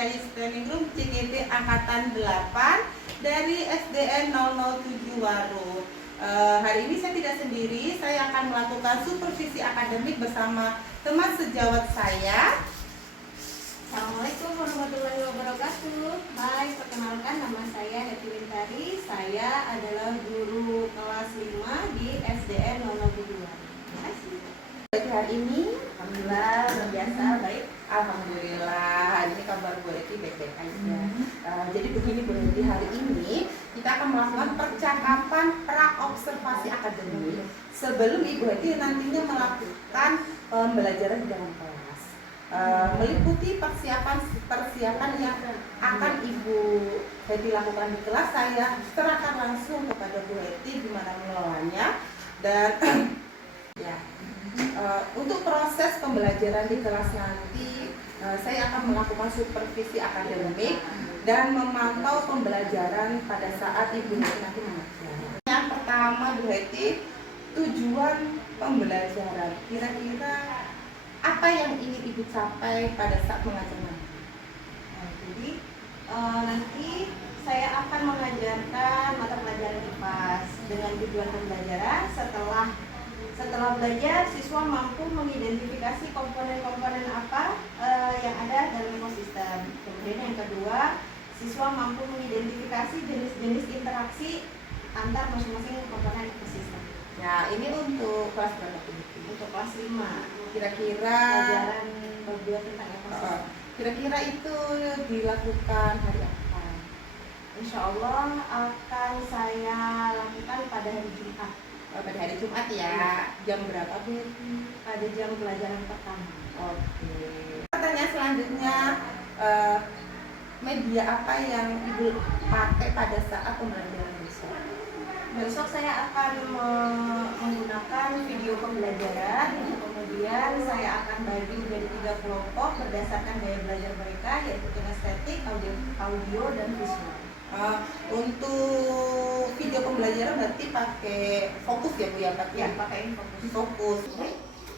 dari Training Room CGT Angkatan 8 dari SDN 007 Waru. Hari ini saya tidak sendiri, saya akan melakukan supervisi akademik bersama teman sejawat saya. Assalamualaikum warahmatullahi wabarakatuh. Hai, perkenalkan nama saya Heti Wintari. Saya adalah guru kelas 5 di SDN 002. Terima kasih. Hari ini, Alhamdulillah, luar biasa, baik. alhamdulillah, hari ini kabar Bu Eti baik-baik aja. Jadi begini Bu Eti, hari ini kita akan melakukan percakapan pra-observasi akademik sebelum Ibu Eti nantinya melakukan pembelajaran di dalam kelas. Meliputi persiapan yang akan Ibu Eti lakukan di kelas, saya serahkan langsung kepada Bu Eti gimana mengelolanya. Dan ya, untuk proses pembelajaran di kelas nanti, saya akan melakukan supervisi akademik dan memantau pembelajaran pada saat Ibu Heti nanti mengajar. Yang pertama Bu Heti, tujuan pembelajaran. Kira-kira apa yang ingin Ibu capai pada saat mengajar nanti? Jadi nanti saya akan mengajarkan mata pelajaran IPAS dengan tujuan pembelajaran. Setelah belajar, siswa mampu mengidentifikasi komponen-komponen apa yang ada dalam ekosistem. Kemudian yang kedua, siswa mampu mengidentifikasi jenis-jenis interaksi antar masing-masing komponen ekosistem. Ya, ini untuk kelas berapa Bu Heti? Untuk kelas 5, Kira-kira pelajaran bab 2 tentang ekosistem. kira-kira itu dilakukan hari apa? Insya Allah akan saya lakukan pada hari Jumat. Pada hari Jumat ya. Jam berapa Bu Heti? Pada jam pelajaran pertama. Oke. Pertanyaan selanjutnya, media apa yang Ibu pakai pada saat pembelajaran besok? Besok saya akan menggunakan video pembelajaran. Kemudian saya akan bagi menjadi 3 kelompok berdasarkan gaya belajar mereka, yaitu kinestetik, audio, dan visual. Untuk video pembelajaran berarti pakai fokus ya Bu ya? Pakai Fokus.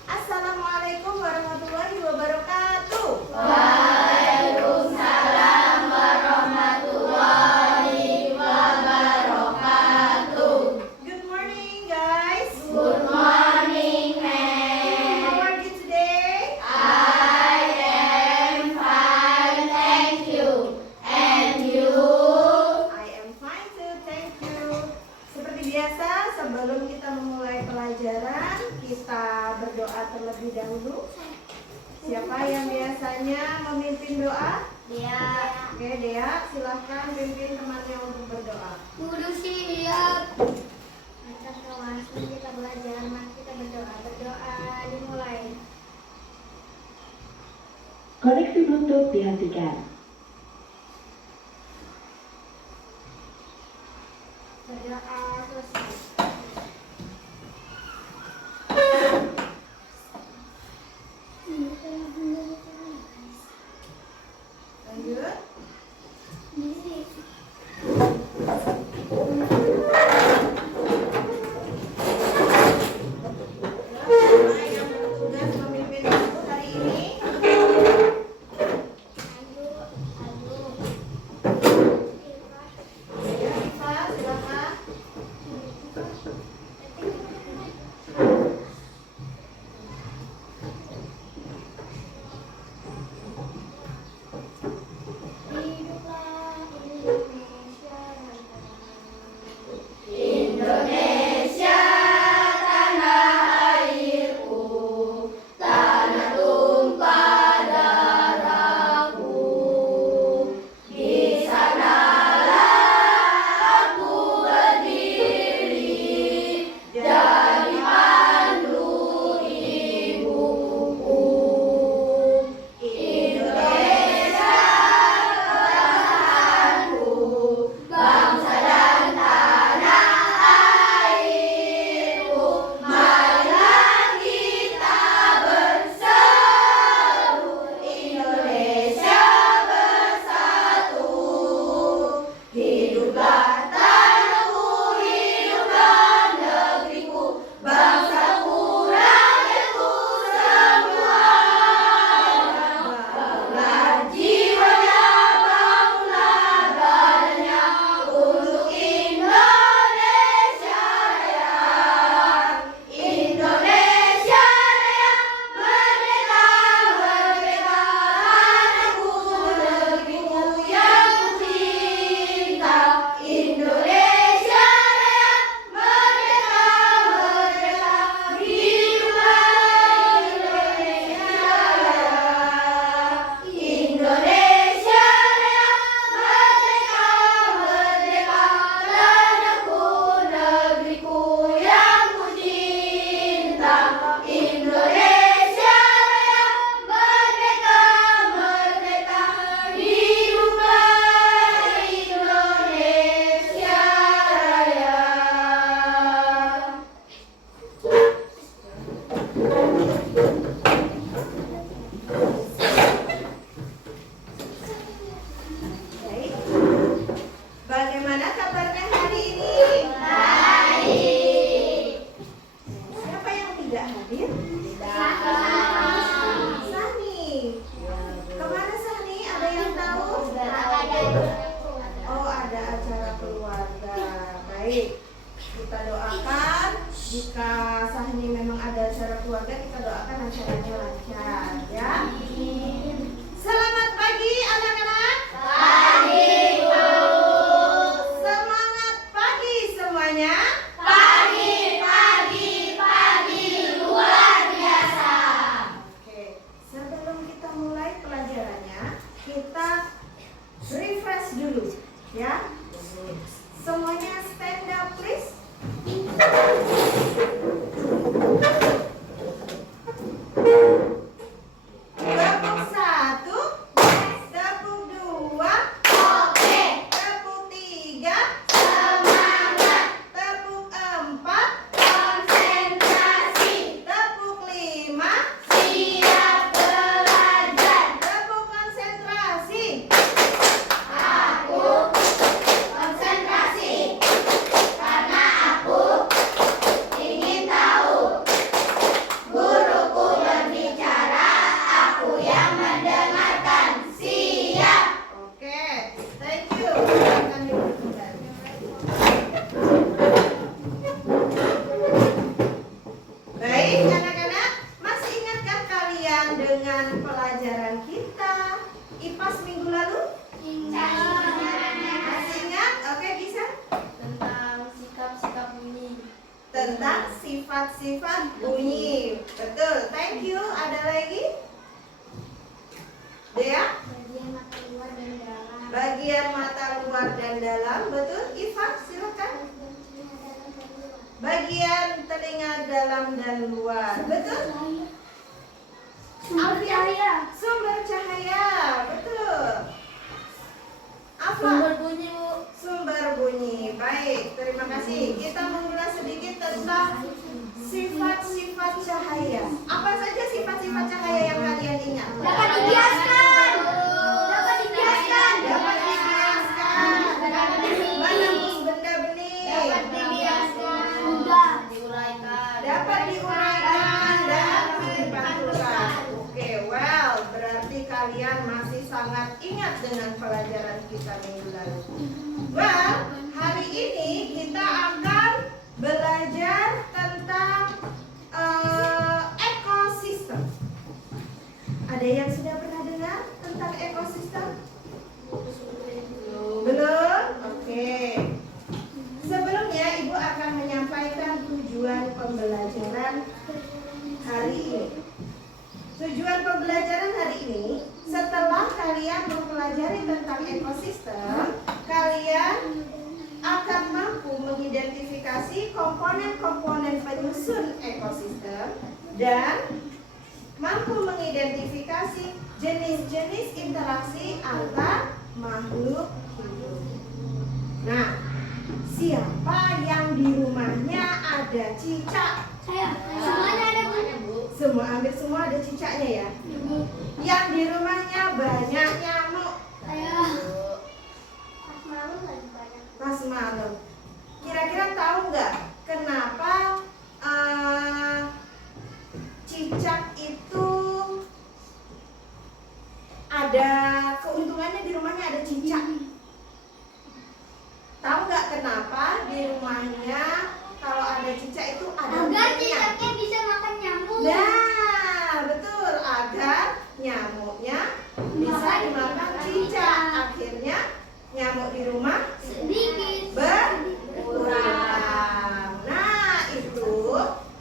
Assalamualaikum warahmatullahi wabarakatuh. Waalaikumsalam warahmatullahi wabarakatuh. Good morning, guys. Good morning, ma'am. How are you today? I am fine, thank you. And you? I am fine too, thank you. Seperti biasa, sebelum kita memulai pelajaran, kita berdoa terlebih dahulu. Siapa yang biasanya memimpin doa? Ya, Oke, Dea, silahkan pimpin temannya untuk berdoa. guru siap. Kita kelas, kita belajar, kita berdoa. Berdoa dimulai. Koneksi Bluetooth dihentikan. Berdoa selesai. Lanjut. Siapa yang bertugas memimpin buku hari ini? Ayo, Kita doakan, jika Sahni memang ada acara keluarga, kita doakan acaranya lancar ya. Selamat pagi anak-anak. Pagi, Bu. Semangat pagi semuanya. Pagi, pagi, pagi luar biasa. Oke, sebelum kita mulai pelajarannya, kita refresh dulu ya. Semuanya stand up please. Tepuk satu, tepuk dua, Oke, tepuk tiga, semangat, tepuk empat, konsentrasi, tepuk lima, siap belajar. tepuk konsentrasi. Aku konsentrasi karena aku ingin tahu. Guruku berbicara, aku yang mendengarkan. Siap. Oke, thank you. Silakan duduk kembali. Baik, anak-anak, masih ingatkah kalian dengan pelajaran kita IPAS minggu lalu? Masih ingat? Oke, bisa? Tentang sikap-sikap bunyi. Tentang sifat-sifat bunyi. Betul, thank you. Ada lagi? Dea? Bagian mata luar dan dalam. Bagian mata luar dan dalam. Betul, Iva, silakan. Bagian telinga dalam dan luar. Betul? Sumber cahaya. Sumber cahaya. Betul. Apa? Sumber bunyi, Bu. Sumber bunyi. Baik, terima kasih. Kita mengulas sedikit tentang sifat-sifat cahaya. Apa saja sifat-sifat cahaya yang kalian ingat? Dapat dibiaskan. Dapat dibiaskan. Dapat dibiaskan. Menembus benda benih. Dapat dibiaskan. Mudah diuraikan. Dapat diuraikan dan dipantulkan. Oke, well, berarti kalian masih sangat ingat dengan pelajaran kita minggu lalu. Well, hari ini kita akan belajar tentang ekosistem. Ada yang sudah pernah dengar tentang ekosistem? Belum? Oke. Sebelumnya Ibu akan menyampaikan tujuan pembelajaran hari ini. Tujuan pembelajaran hari ini, setelah kalian mempelajari tentang ekosistem, kalian akan mampu mengidentifikasi komponen-komponen penyusun ekosistem dan mampu mengidentifikasi jenis-jenis interaksi antar makhluk hidup. Nah, siapa yang di rumahnya ada cicak? Saya. Semuanya ada, Bu. Semua ada cicaknya ya. Yang di rumahnya banyak nyamuk. Saya. Pas malam lagi banyak. Pas malam. Kira-kira tahu nggak kenapa cicak itu ada keuntungannya di rumahnya ada cicak? Tahu nggak kenapa di rumahnya kalau ada cicak itu ada Agar untungnya? cicaknya bisa makan nyamuk. Nah, betul, agar nyamuknya bisa dimakan cicak. Akhirnya nyamuk di rumah Sedikit. berkurang. Nah, itu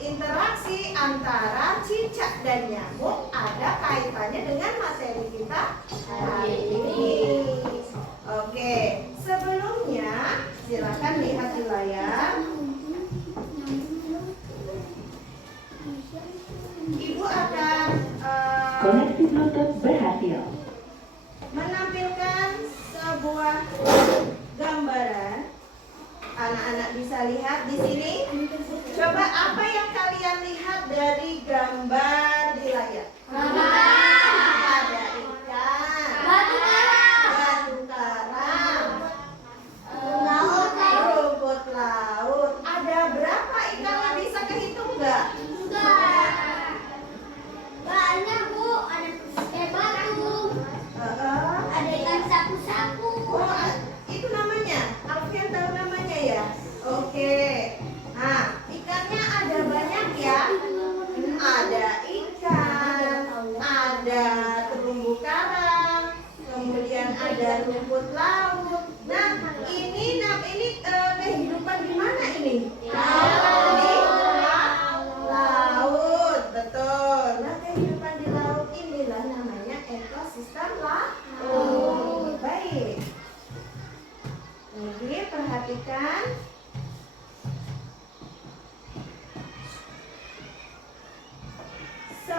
interaksi antara cicak dan nyamuk ada kaitannya dengan materi kita hari ini. Oke, sebelumnya silakan lihat di layar. Ibu akan Koneksi Bluetooth berhasil. menampilkan sebuah gambaran. Anak-anak bisa lihat di sini. Coba apa yang kalian lihat dari gambar di layar? Ada ikan, Batu karang. batu karang, Laut. rumput laut. Ada berapa ikannya, bisa kehitung nggak? Enggak. Banyak, Bu. Ada batu. Ada ikan sapu-sapu. Oh, itu namanya. Alfian tahu namanya ya? Oke.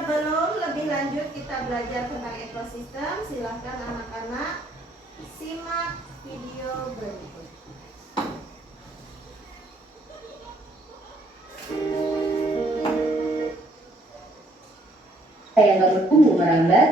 Sebelum lebih lanjut kita belajar tentang ekosistem, silahkan anak-anak simak video berikut. Yang kamu tumbuh merambat?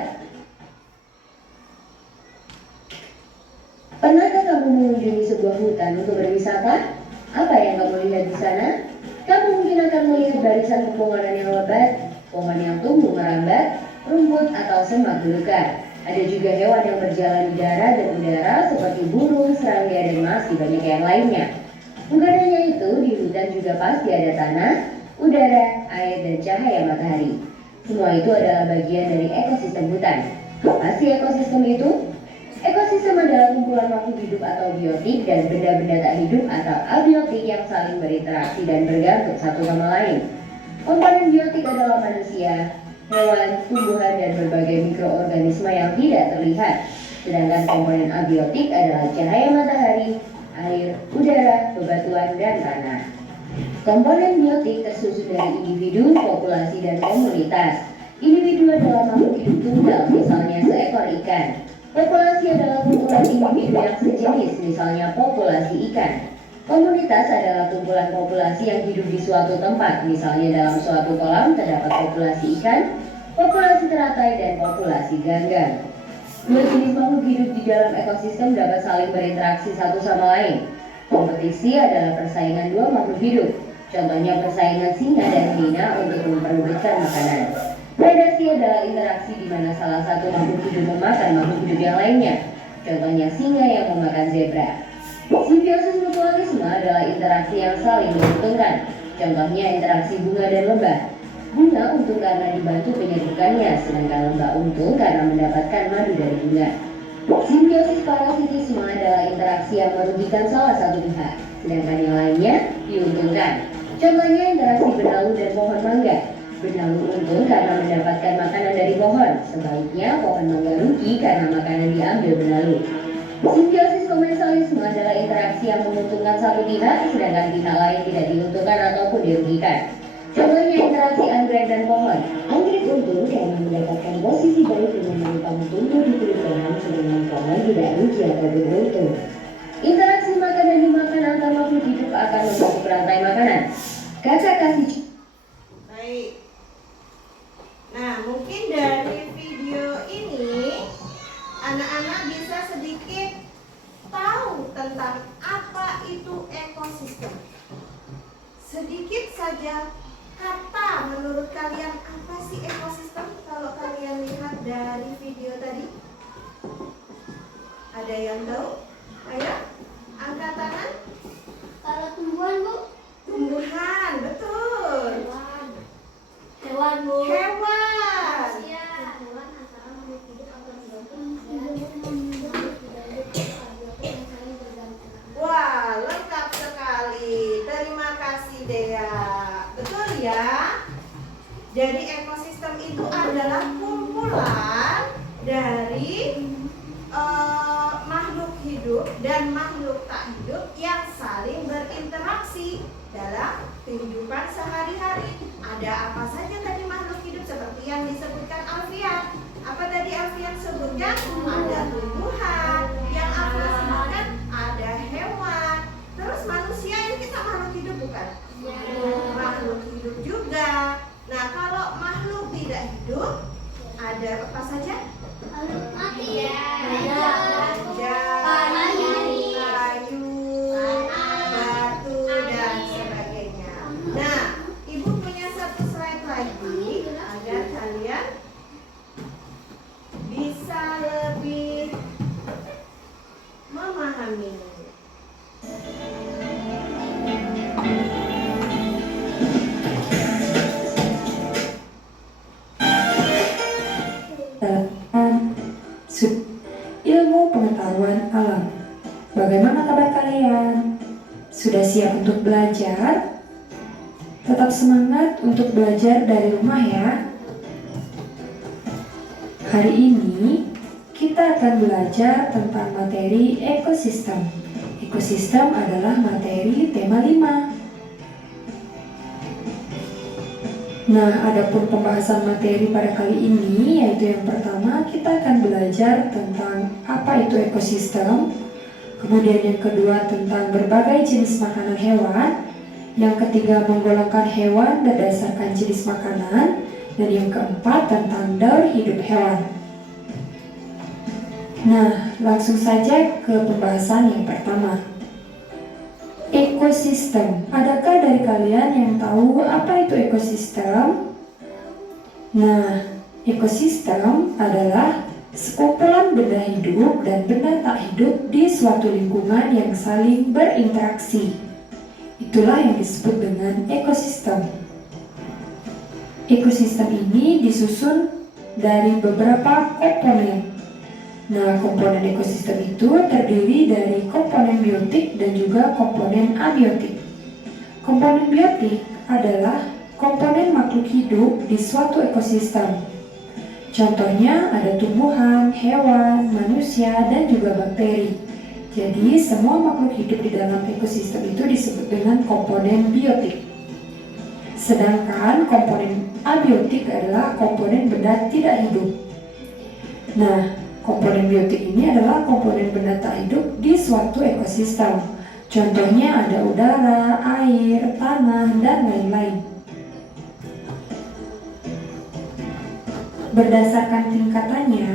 Pernahkah kamu mengunjungi sebuah hutan untuk berwisata? Apa yang kamu lihat di sana? Kamu mungkin akan melihat barisan pepohonan yang lebat, pohon yang tumbuh merambat, rumput atau semak belukar. Ada juga hewan yang berjalan di darat dan udara seperti burung, serangga, dan masih banyak yang lainnya. Bukan hanya itu, di hutan juga pasti ada tanah, udara, air, dan cahaya matahari. Semua itu adalah bagian dari ekosistem hutan. Apa sih ekosistem itu? Ekosistem adalah kumpulan makhluk hidup atau biotik dan benda-benda tak hidup atau abiotik yang saling berinteraksi dan bergantung satu sama lain. Komponen biotik adalah manusia, hewan, tumbuhan, dan berbagai mikroorganisme yang tidak terlihat. Sedangkan komponen abiotik adalah cahaya matahari, air, udara, bebatuan, dan tanah. Komponen biotik tersusun dari individu, populasi, dan komunitas. Individu adalah makhluk hidup tunggal, misalnya seekor ikan. Populasi adalah kumpulan individu yang sejenis, misalnya populasi ikan. Komunitas adalah kumpulan populasi yang hidup di suatu tempat, misalnya dalam suatu kolam terdapat populasi ikan, populasi teratai, dan populasi ganggang. Dua jenis makhluk hidup di dalam ekosistem dapat saling berinteraksi satu sama lain. Kompetisi adalah persaingan dua makhluk hidup. Contohnya persaingan singa dan hina untuk memperebutkan makanan. Predasi adalah interaksi di mana salah satu makhluk hidup memakan makhluk hidup yang lainnya. Contohnya singa yang memakan zebra. Simbiosis mutualisme adalah interaksi yang saling menguntungkan. Contohnya interaksi bunga dan lebah. Bunga untung karena dibantu penyedukannya, sedangkan lebah untung karena mendapatkan madu dari bunga. Simbiosis parasitisme adalah interaksi yang merugikan salah satu pihak, sedangkan yang lainnya diuntungkan. Contohnya interaksi benalu dan pohon mangga. Benalu untung karena mendapatkan makanan dari pohon, sebaliknya pohon mangga rugi karena makanan diambil benalu. Simbiosis komensalisme adalah interaksi yang menguntungkan satu pihak, sedangkan pihak lain tidak diuntungkan ataupun dirugikan. Contohnya interaksi anggrek dan pohon. Anggrek untung karena mendapatkan posisi baik dengan menopang tumbuh di kulit pohon, sedangkan pohon tidak rugi ataupun untung. Interaksi makan dan dimakan antar makhluk hidup akan membentuk rantai makanan. Kaca kasih. Baik. Nah, mungkin dari video ini anak-anak bisa sedikit tahu tentang apa itu ekosistem. Sedikit saja kata, menurut kalian apa sih ekosistem? Kalau kalian lihat dari video tadi, ada yang tahu? Ayo, angkat tangan. Kalau tumbuhan, Bu? Tumbuhan, betul. Hewan, Bu. Hewan. Manusia. Hewan antara makhluk hidup atau biotik yang saling bergantung. Wah, lengkap sekali. Terima kasih Dea. Betul ya? Jadi ekosistem itu adalah kumpulan dari makhluk hidup dan makhluk tak hidup yang saling berinteraksi dalam kehidupan sehari-hari. Ada apa saja tadi makhluk hidup seperti yang disebutkan Alfian. Apa tadi Alfian sebutkan? Ada tumbuhan, yang Alfian sebutkan ada hewan. Terus manusia ini kita makhluk hidup bukan? Makhluk hidup juga. Nah, kalau makhluk tidak hidup ada apa saja? Makhluk mati. Kayu, batu, dan sebagainya. Nah, Ibu punya satu slide lagi agar kalian bisa lebih memahami. Ilmu pengetahuan alam. Bagaimana kabar kalian? Sudah siap untuk belajar? Tetap semangat untuk belajar dari rumah ya. Hari ini kita akan belajar tentang materi ekosistem. Ekosistem adalah materi tema 5. Nah, adapun pembahasan materi pada kali ini, yaitu yang pertama kita akan belajar tentang apa itu ekosistem, kemudian yang kedua tentang berbagai jenis makanan hewan, yang ketiga menggolongkan hewan berdasarkan jenis makanan, dan yang keempat tentang daur hidup hewan. Nah, langsung saja ke pembahasan yang pertama. Ekosistem. Adakah dari kalian yang tahu apa itu ekosistem? Nah, ekosistem adalah sekumpulan benda hidup dan benda tak hidup di suatu lingkungan yang saling berinteraksi. Itulah yang disebut dengan ekosistem. Ekosistem ini disusun dari beberapa komponen. Nah, komponen ekosistem itu terdiri dari komponen biotik dan juga komponen abiotik. Komponen biotik adalah komponen makhluk hidup di suatu ekosistem. Contohnya ada tumbuhan, hewan, manusia, dan juga bakteri. Jadi, semua makhluk hidup di dalam ekosistem itu disebut dengan komponen biotik. Sedangkan komponen abiotik adalah komponen benda tidak hidup. Nah, komponen biotik ini adalah komponen benda tak hidup di suatu ekosistem. Contohnya ada udara, air, tanah, dan lain-lain. Berdasarkan tingkatannya,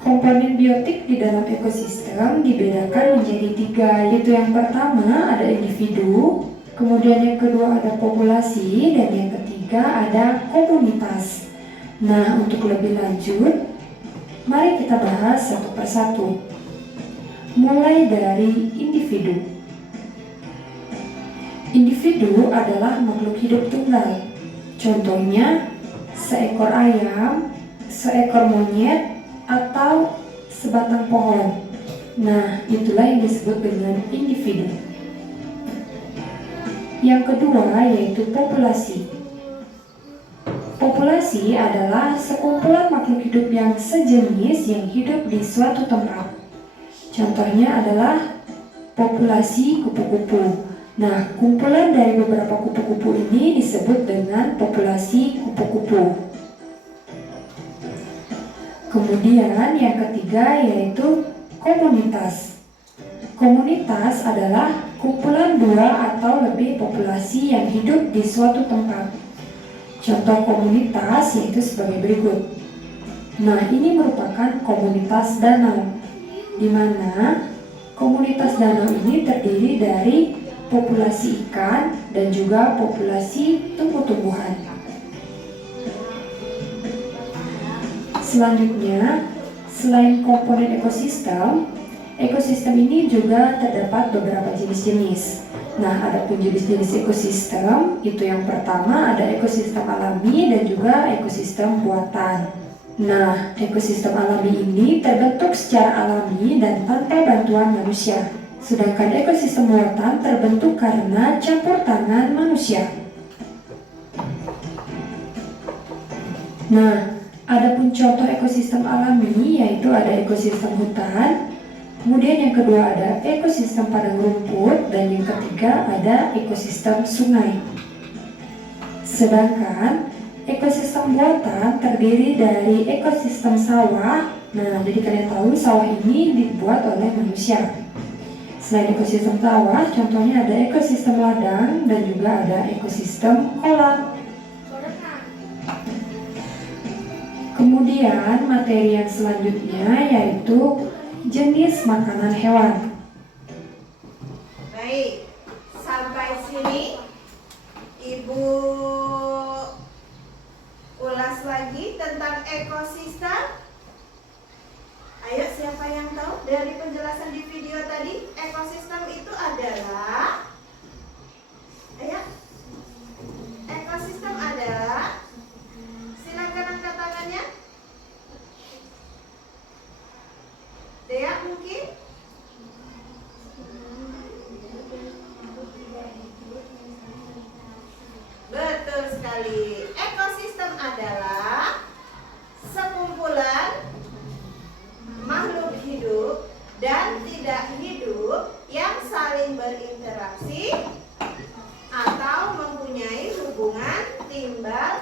komponen biotik di dalam ekosistem dibedakan menjadi 3, yaitu yang pertama ada individu, kemudian yang kedua ada populasi, dan yang ketiga ada komunitas. Nah, untuk lebih lanjut, mari kita bahas satu persatu. Mulai dari individu. Individu adalah makhluk hidup tunggal. Contohnya, seekor ayam, seekor monyet, atau sebatang pohon. Nah, itulah yang disebut dengan individu. Yang kedua yaitu populasi. Populasi adalah sekumpulan makhluk hidup yang sejenis yang hidup di suatu tempat. Contohnya adalah populasi kupu-kupu. Nah, kumpulan dari beberapa kupu-kupu ini disebut dengan populasi kupu-kupu. Kemudian yang ketiga yaitu komunitas. Komunitas adalah kumpulan 2 atau lebih populasi yang hidup di suatu tempat. Contoh komunitas yaitu sebagai berikut. Nah, ini merupakan komunitas danau, di mana komunitas danau ini terdiri dari populasi ikan dan juga populasi tumbuh-tumbuhan. Selanjutnya, selain komponen ekosistem, ekosistem ini juga terdapat beberapa jenis-jenis. Nah, adapun jenis-jenis ekosistem, itu yang pertama ada ekosistem alami dan juga ekosistem buatan. Nah, ekosistem alami ini terbentuk secara alami dan tanpa bantuan manusia. Sedangkan ekosistem buatan terbentuk karena campur tangan manusia. Nah, adapun contoh ekosistem alami yaitu ada ekosistem hutan, kemudian yang kedua ada ekosistem padang rumput, dan yang ketiga ada ekosistem sungai. Sedangkan ekosistem buatan terdiri dari ekosistem sawah. Nah, jadi kalian tahu sawah ini dibuat oleh manusia. Selain ekosistem sawah, contohnya ada ekosistem ladang dan juga ada ekosistem kolam. Kemudian materi yang selanjutnya yaitu jenis makanan hewan. Baik, sampai sini Ibu ulas lagi tentang ekosistem. Ayo, siapa yang tahu dari penjelasan di video tadi? Ekosistem itu adalah, ayo, ekosistem adalah, silakan angkat tangannya. Dea mungkin? Betul sekali. Ekosistem adalah sekumpulan makhluk hidup dan tidak hidup yang saling berinteraksi atau mempunyai hubungan timbal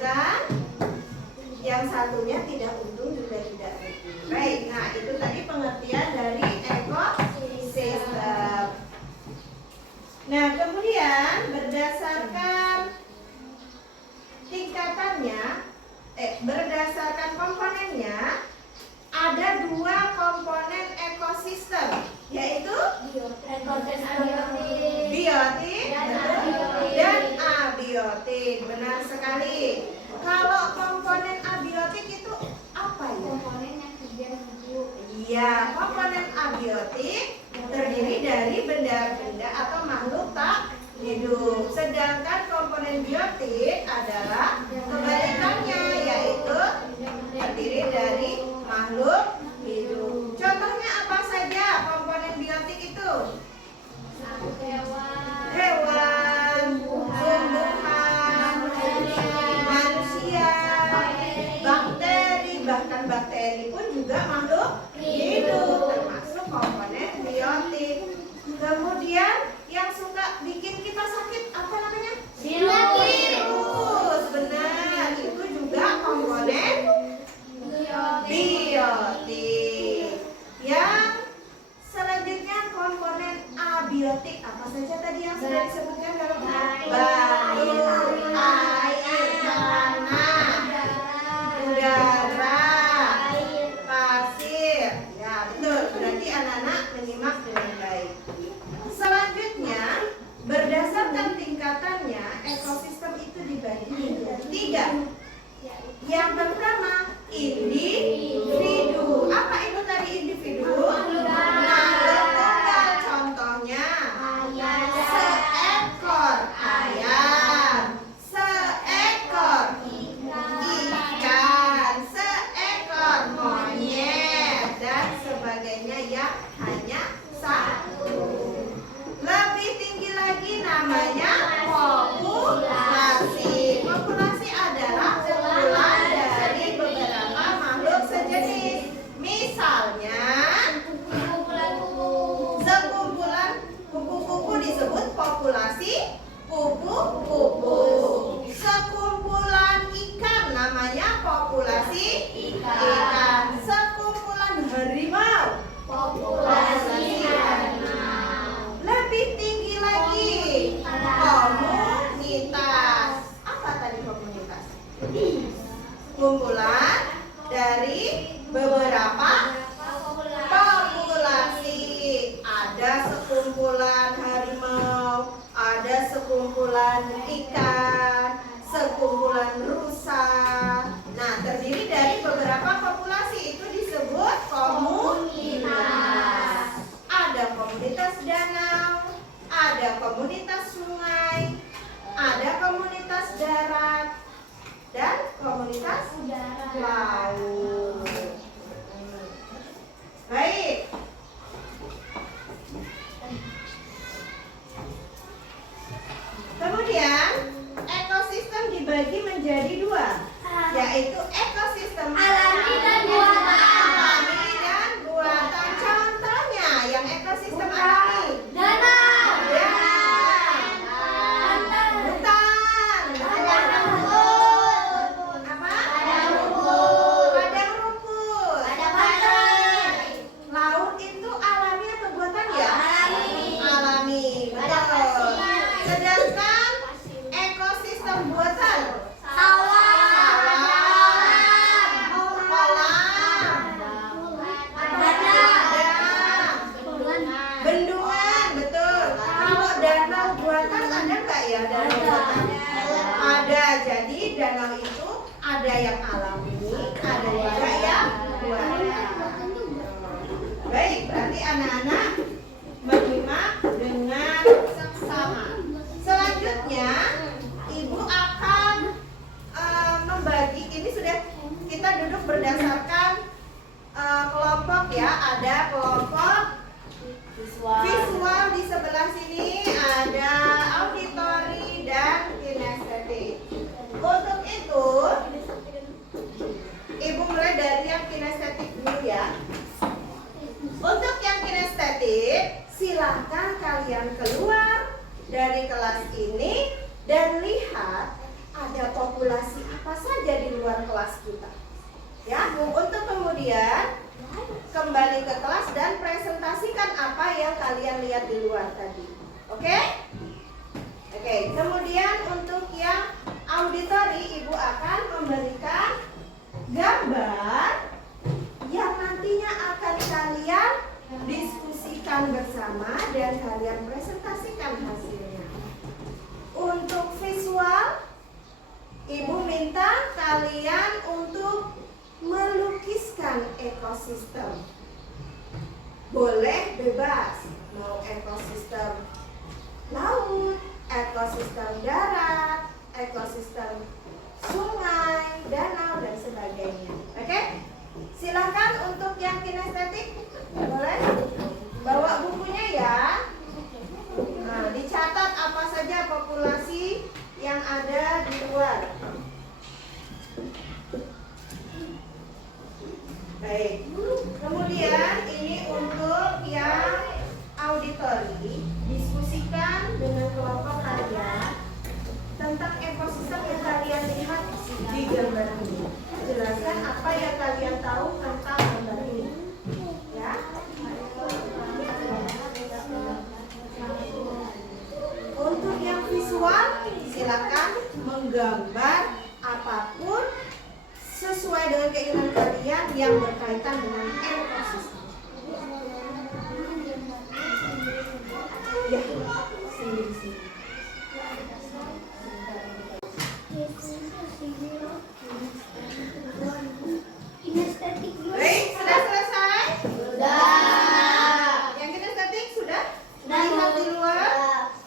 keuntungan, yang satunya tidak untung juga tidak rugi. Baik, nah itu tadi pengertian dari ekosistem. Nah, kemudian berdasarkan tingkatannya, berdasarkan komponennya, ada 2 komponen ekosistem, yaitu biotik dan abiotik. Benar sekali. Kalau komponen abiotik itu apa ya? Iya, komponen abiotik terdiri dari benda-benda atau makhluk tak hidup. Sedangkan komponen biotik adalah kebalikannya, yaitu terdiri dari makhluk hidup. Contohnya apa saja komponen biotik itu? Hewan, tumbuhan, manusia, bakteri, bahkan bakteri pun juga makhluk hidup, termasuk komponen biotik. Kemudian yang suka bikin kita sakit apa namanya? Virus. Benar, itu juga komponen biotik. Yang selanjutnya komponen abiotik. Apa saja tadi yang sudah disebutkan dalam batu, air, tanah, udara, pasir. Ya, betul. Berarti anak-anak menyimak dengan baik. Selanjutnya, berdasarkan tingkatannya, ekosistem itu dibagi menjadi 3. Yang pertama, individu. Apa itu tadi individu? Makhluk tunggal. Contohnya, seekor ayam, seekor ikan, seekor monyet, dan sebagainya yang hanya satu. Lebih tinggi lagi namanya populasi. Populasi adalah kumpulan dari beberapa makhluk sejenis. Misalnya, sekumpulan kupu-kupu disebut populasi kupu-kupu. Sekumpulan ikan namanya populasi ikan. Sekumpulan harimau populasi harimau. Lebih tinggi lagi, komunitas. Apa tadi komunitas? Kumpulan dari beberapa populasi. Ada sekumpulan harimau, ada sekumpulan ikan, sekumpulan rusa. Nah, terdiri dari beberapa populasi, itu disebut komunitas. Ada komunitas danau, ada komunitas sungai, ada komunitas darat, dan komunitas laut. Baik. Kemudian ekosistem dibagi menjadi 2, yaitu ekosistem Alami dan buatan. Alami dan buatan. Contohnya yang ekosistem alami. Danau. Hutan. Padang rumput. Apa? Padang rumput. Padang rumput. Ada pantai. Laut itu alami atau buatan ya? Alami. Alami. Ada Betul. pasir. Sedangkan ekosistem buatan Sawah. bendungan, betul. Kalau danau buatan ada nggak ya danau buatan? Ada. Jadi danau itu ada yang alami, ada juga yang buatan. Baik, berarti anak-anak menyimak dengan seksama. Selanjutnya, Ibu akan membagi. Ini sudah kita duduk berdasarkan kelompok ya. Ada kelompok visual di sebelah sini, ada auditori dan kinestetik. Untuk itu, Ibu mulai dari yang kinestetik dulu ya. Untuk yang kinestetik, silahkan kalian keluar dari kelas ini dan lihat ada populasi apa luar kelas kita. Ya, untuk kemudian kembali ke kelas dan presentasikan apa yang kalian lihat di luar tadi. Oke? Oke, kemudian untuk yang auditori, Ibu akan memberikan gambar yang nantinya akan kalian diskusikan bersama dan kalian presentasikan hasilnya. Untuk visual, Ibu minta kalian untuk melukiskan ekosistem. Boleh bebas, mau ekosistem laut, ekosistem darat, ekosistem sungai, danau, dan sebagainya. Oke? Silakan untuk yang kinestetik, boleh bawa bukunya ya. Nah, dicatat apa saja populasi yang ada di luar. Baik. Kemudian ini untuk yang auditori, diskusikan dengan kelompok kalian tentang ekosistem yang kalian lihat di gambar ini. Jelaskan apa yang kalian tahu tentang gambar ini. Ya. Untuk yang visual, silakan menggambar apapun sesuai dengan keinginan kalian yang berkaitan dengan ekosistem. Ya, sendiri-sendiri. Kinestetik dulu. Baik, sudah selesai? Sudah. Yang kinestetik sudah? Lihat di luar?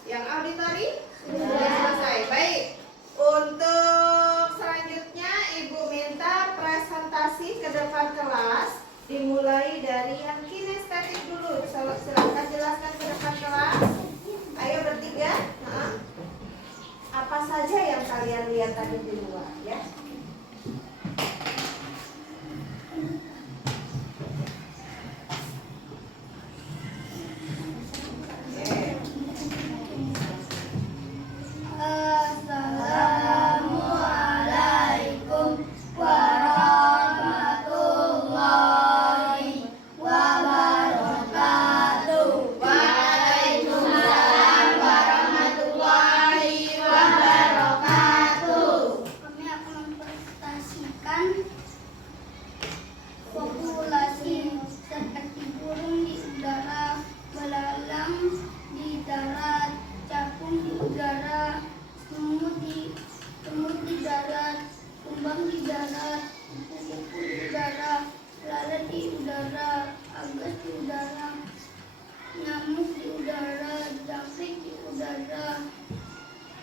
Yang auditori? Sudah selesai. Baik. Untuk selanjutnya Ibu minta presentasi ke depan kelas, dimulai dari yang kinestetik dulu. Silakan jelaskan ke depan kelas. Ayo bertiga. Apa saja yang kalian lihat tadi di luar, ya? Assalamualaikum warahmatullahi wabarakatuh. Waalaikumsalam warahmatullahi wabarakatuh. Kami akan mempresentasikan populasi seperti burung di udara, belalang di darat, capung di udara, semut di darat, kumbang di darat, kupu-kupu di udara, lalat di udara, agas di udara, nyamuk di udara, jangkrik di udara,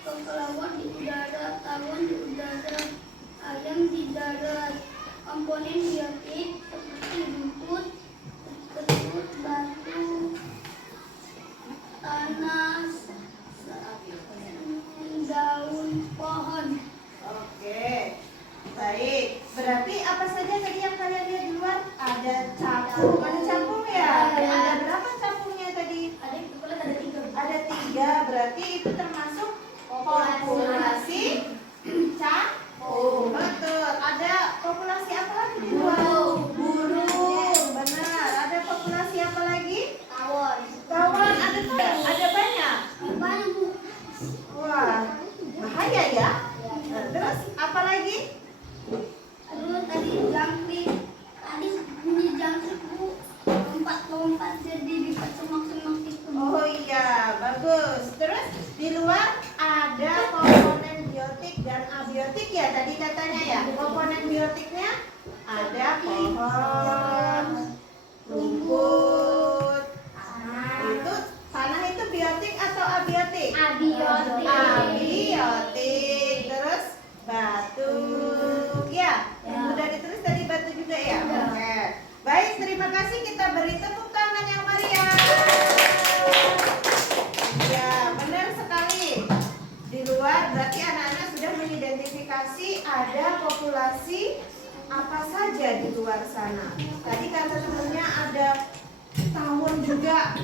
kelelawar di udara, tawon di udara, ayam di darat. Komponen biotik seperti rumput, telur, batu, tanah, daun pohon. Oke, baik. Berarti apa saja tadi yang kalian lihat di luar? Ada capung. Ada capung ya? Ada berapa capungnya tadi? Ada 3. Berarti itu termasuk populasi capung. Betul. Ada populasi apa lagi di luar? Burung. Benar. Ada populasi apa lagi? Tawon. Tawon. Ada tidak? Ada banyak. Banyak, Bu. Wah, bahaya ya. Nah, terus apa lagi? Terus tadi jangkrik. Tadi bunyi jangkrik, Bu. Lompat-lompat jadi lipat semak-semak itu. Oh iya, bagus. Terus di luar ada komponen biotik dan abiotik ya tadi katanya ya. Komponen biotiknya ada pohon, rumput, itu tanah itu biotik atau abiotik? Abiotik. Abiotik. Terus batu, ya. Sudah ditulis tadi batu juga ya. Oke. Baik, terima kasih. Kita beri tepuk tangan yang meriah. Ya, benar sekali. Di luar berarti anak-anak sudah mengidentifikasi ada populasi apa saja di luar sana. Tadi kata temennya ada tawon juga.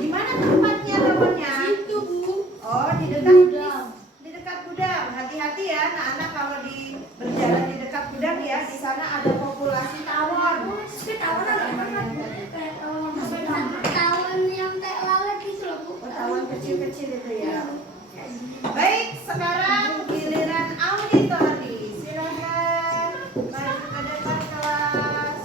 Di mana tempatnya tawonnya? Itu, Bu. Oh, di dekat gudang. Di dekat gudang. Hati-hati ya anak-anak kalau berjalan di dekat gudang. Baik, sekarang giliran auditori. Silakan maju ke depan kelas.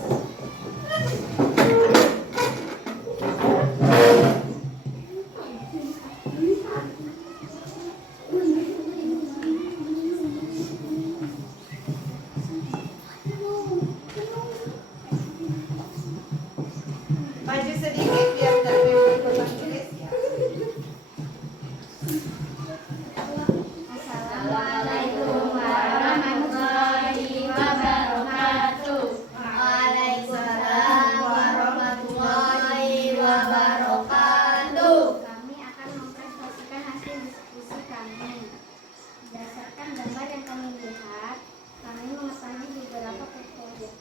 Maju sedikit biar nggak nempel tulis ya. Assalamualaikum warahmatullahi wabarakatuh. Waalaikumsalam warahmatullahi wabarakatuh. Kami akan mempresentasikan hasil diskusi kami. Berdasarkan gambar yang kami lihat, kami mengetahui beberapa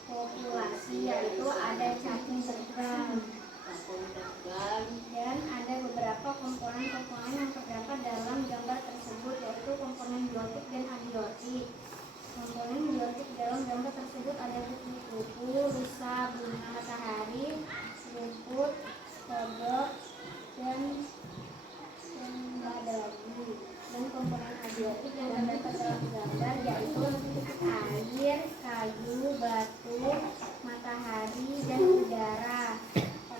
populasi, yaitu ada cacing terbang dan ada beberapa komponen-komponen yang terdapat dalam gambar tersebut, yaitu komponen biotik dan abiotik. Komponen biotik dalam gambar tersebut ada kupu-kupu, rusa, bunga matahari, rumput, kodok, dan ada lagi. Dan komponen abiotik yang terdapat dalam gambar yaitu air, kayu, batu, matahari, dan udara.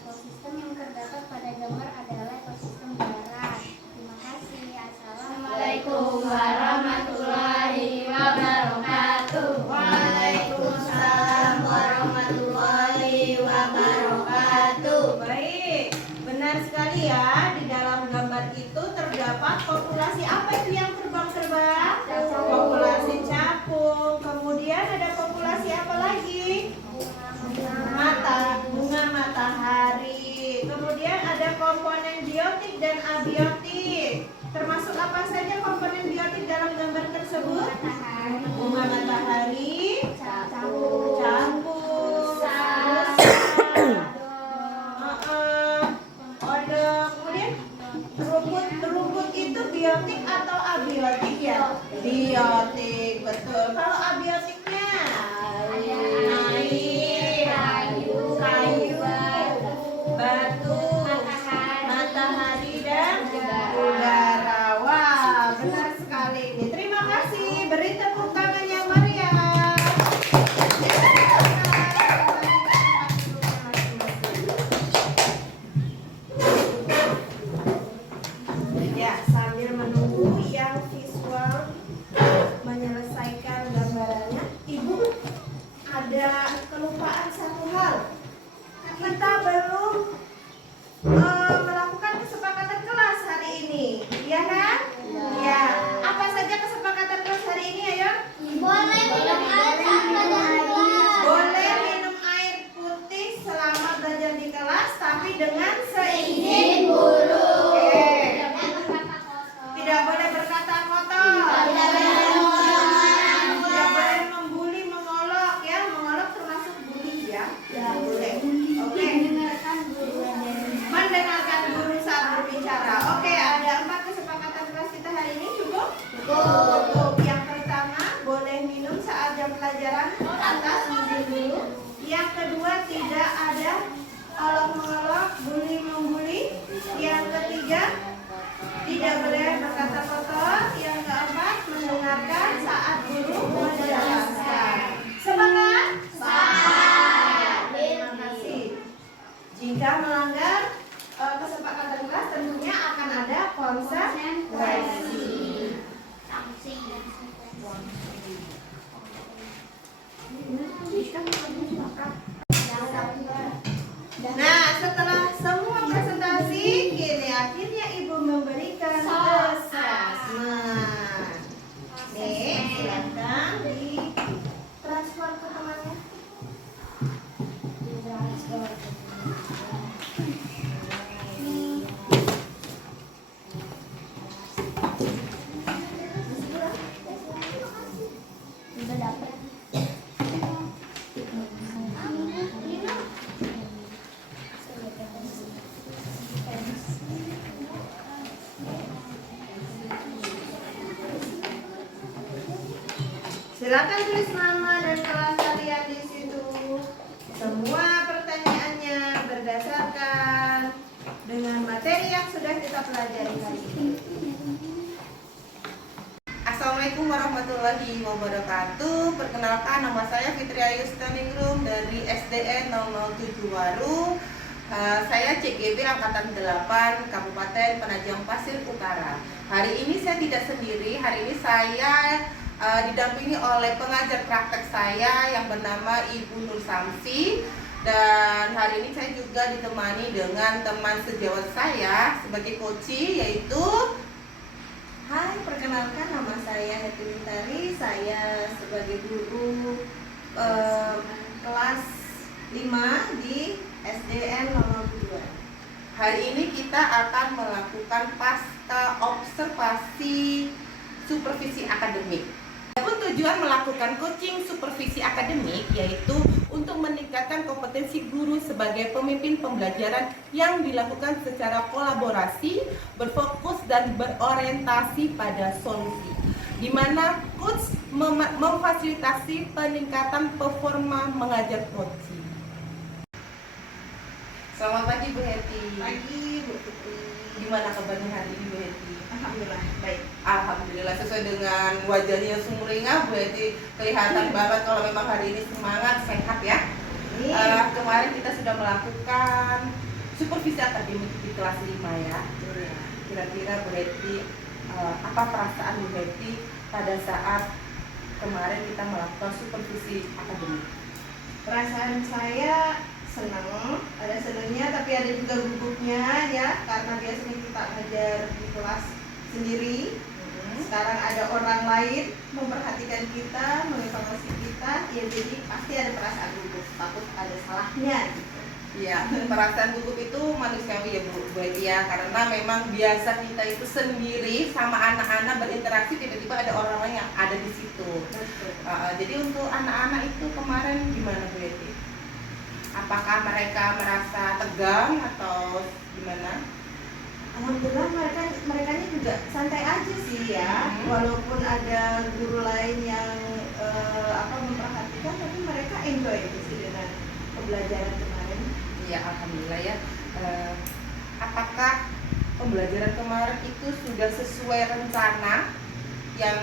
Ekosistem yang terdapat pada gambar adalah ekosistem darat. Terima kasih. Assalamualaikum warahmatullahi wabarakatuh. Waalaikumsalam warahmatullahi wabarakatuh. Baik, benar sekali ya. Di dalam gambar itu terdapat populasi apa itu yang terbang-terbang? Populasi capung. Kemudian ada populasi apa lagi? Bunga matahari. Kemudian ada komponen biotik dan abiotik. Termasuk apa saja komponen biotik dalam gambar tersebut? Bunga matahari, campur, kodok. Kemudian rumput itu biotik atau abiotik ya? Biotik, betul. Kalau abiotiknya air, kayu, batu, matahari, dan udara. Wah, benar sekali ini. Terima kasih. Beri tepuk tangan yang meriah. Ya, sambil menunggu yang visual menyelesaikan gambarannya, Ibu ada kelupaan satu hal. Kita belum melakukan kesepakatan kelas hari ini, ya kan? Ya. Apa saja kesepakatan kelas hari ini, ayo? Boleh minum air tanpa kelas. Boleh minum air putih selama belajar di kelas, tapi dengan seizin guru. Oke. Tidak boleh berkata kotor. Tidak boleh membuli, mengolok ya. Mengolok termasuk bully ya. Tidak boleh. Oke. Mendengarkan guru saat berbicara. Oke, ada 4 kesepakatan kelas kita hari ini. Cukup? Cukup. Yang pertama, boleh minum saat jam pelajaran atas izin dulu. Yang kedua, tidak ada olok-mengolok, bully membuli. Yang ketiga, tidak boleh berkata kotor. Yang keempat, mendengarkan saat guru menjelaskan. Semangat? Semangat. Terima kasih. Jika melanggar kesepakatan kelas, tentunya akan ada konsekuensi. Nah, setelah semua presentasi, kini akhirnya Ibu memberikan assessment. Nih, silakan di transfer ke temannya. Udah dapet. Silakan tulis nama dan kelas kalian di situ. Semua pertanyaannya berdasarkan dengan materi yang sudah kita pelajari hari ini. Assalamualaikum warahmatullahi wabarakatuh. Perkenalkan, nama saya Fitri Ayu Staningrum dari SDN 007 Waru. Saya CGB Angkatan 8 Kabupaten Penajam Pasir Utara. Hari ini saya tidak sendiri. Hari ini saya didampingi oleh pengajar praktek saya yang bernama Ibu Nur Samsi. Dan hari ini saya juga ditemani dengan teman sejawat saya sebagai coachee, yaitu Hai, perkenalkan nama saya Hetty Mintari. Saya sebagai guru kelas 5 di SDN 002. Hari ini kita akan melakukan pasca observasi supervisi akademik. Adapun tujuan melakukan coaching supervisi akademik yaitu untuk meningkatkan kompetensi guru sebagai pemimpin pembelajaran yang dilakukan secara kolaborasi, berfokus dan berorientasi pada solusi, di mana coach memfasilitasi peningkatan performa mengajar coaching. Selamat pagi Bu Hetty. Pagi Bu Putri. Gimana kabarnya hari ini Bu Hetty? Alhamdulillah baik. Alhamdulillah, sesuai dengan wajahnya yang sumringah, Bu Hetty kelihatan banget kalau memang hari ini semangat, sehat ya. Kemarin kita sudah melakukan supervisi akademik di kelas 5 ya. Kira-kira Bu Hetty, apa perasaan Bu Hetty pada saat kemarin kita melakukan supervisi akademik? Perasaan saya senang, ada senangnya tapi ada juga gugupnya ya, karena biasanya kita ngajar di kelas sendiri. Sekarang ada orang lain memperhatikan kita, mengevaluasi kita, ya jadi pasti ada perasaan gugup, takut ada salahnya gitu. Iya, perasaan gugup itu manusiawi ya Bu Hetty ya, karena memang biasa kita itu sendiri sama anak-anak berinteraksi, tiba-tiba ada orang lain yang ada di situ. Betul. Jadi untuk anak-anak itu kemarin gimana Bu Hetty? Apakah mereka merasa tegang atau gimana? Alhamdulillah mereka juga santai aja sih ya, walaupun ada guru lain yang memperhatikan, tapi mereka enjoy sih dengan pembelajaran kemarin. Iya, alhamdulillah ya. Apakah pembelajaran kemarin itu sudah sesuai rencana yang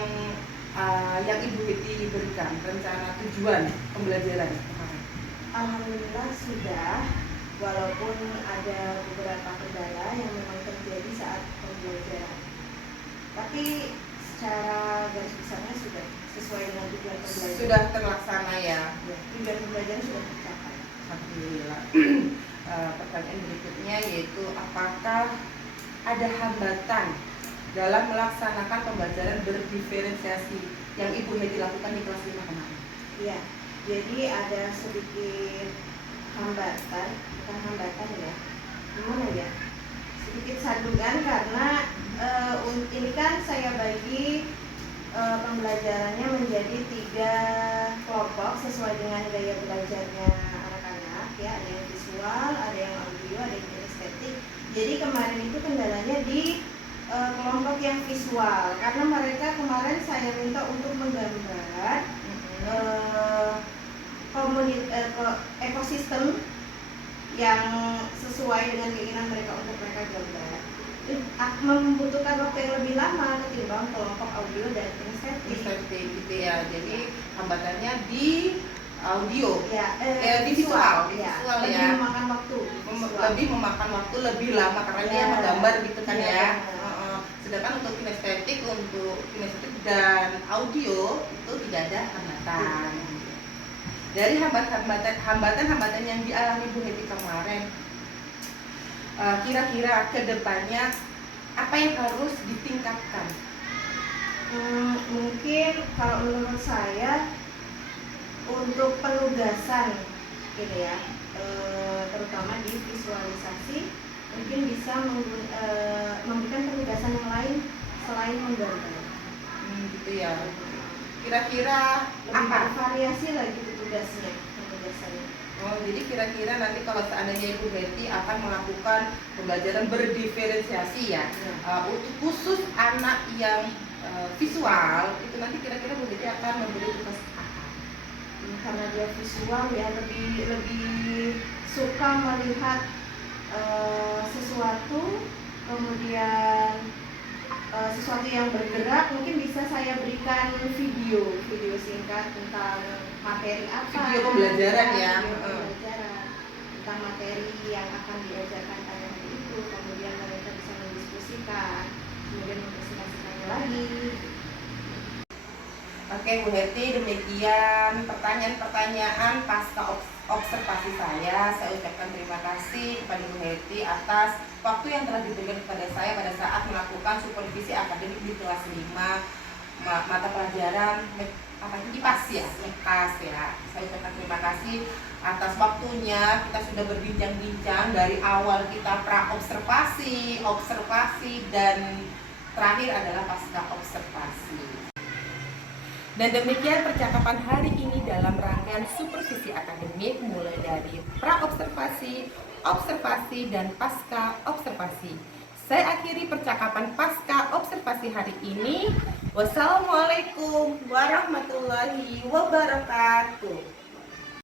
Ibu Hetty berikan, rencana tujuan pembelajaran kemarin? Alhamdulillah sudah, walaupun ada beberapa kendala yang memang terjadi saat pembelajaran, tapi secara garis besarnya sudah sesuai dengan tujuan pembelajaran. Sudah terlaksana ya. Ya, tujuan pembelajaran sudah tercapai. Alhamdulillah. Pertanyaan berikutnya yaitu apakah ada hambatan dalam melaksanakan pembelajaran berdiferensiasi yang Ibu Hetty lakukan di kelas 5 kemarin? Iya, jadi ada sedikit hambatan, bukan hambatan ya, gimana ya? Sedikit sandungan karena ini kan saya bagi pembelajarannya menjadi 3 kelompok sesuai dengan gaya belajarnya anak-anak ya, ada yang visual, ada yang audio, ada yang kinestetik. Jadi kemarin itu kendalanya di kelompok yang visual, karena mereka kemarin saya minta untuk menggambar ekosistem yang sesuai dengan keinginan mereka untuk mereka gambar. Membutuhkan waktu yang lebih lama ketimbang kelompok audio dan kinestetik gitu ya. Jadi hambatannya di audio ya, di visual ya, visual lebih ya, memakan waktu visual. lebih memakan waktu lebih lama karena dia Ya. menggambar gitu kan Ya. ya. Sedangkan untuk kinestetik dan audio itu tidak ada hambatan. Dari hambatan yang dialami Bu Hetty kemarin, kira-kira kedepannya apa yang harus ditingkatkan? Mungkin kalau menurut saya untuk penugasan gitu ya, terutama di visualisasi, mungkin bisa memberikan penugasan yang lain selain menggambar. Gitu ya. Kira-kira apa? Variasi lagi tugasnya, penugasannya. Oh, jadi kira-kira nanti kalau seandainya Ibu Hetty akan melakukan pembelajaran berdiferensiasi ya, untuk khusus anak yang visual, itu nanti kira-kira Bu Hetty akan memberi tugas apa? Karena dia visual ya, lebih suka melihat sesuatu, kemudian sesuatu yang bergerak, mungkin bisa saya berikan video singkat tentang materi apa. Video pembelajaran ya. Video pembelajaran tentang materi yang akan diajarkan pada hari itu. Kemudian mereka bisa mendiskusikan, kemudian mempresentasikannya lagi. Oke Bu Hetty, demikian pertanyaan-pertanyaan pasca observasi saya. Saya ucapkan terima kasih kepada Bu Hetty atas waktu yang telah diberikan kepada saya pada saat melakukan supervisi akademik di kelas 5 mata pelajaran MIPAS ya. Saya ucapkan terima kasih atas waktunya. Kita sudah berbincang-bincang dari awal kita pra-observasi, observasi, dan terakhir adalah pasca observasi. Dan demikian percakapan hari ini dalam rangkaian supervisi akademik mulai dari pra-observasi, observasi, dan pasca observasi. Saya akhiri percakapan pasca observasi hari ini. Wassalamualaikum warahmatullahi wabarakatuh.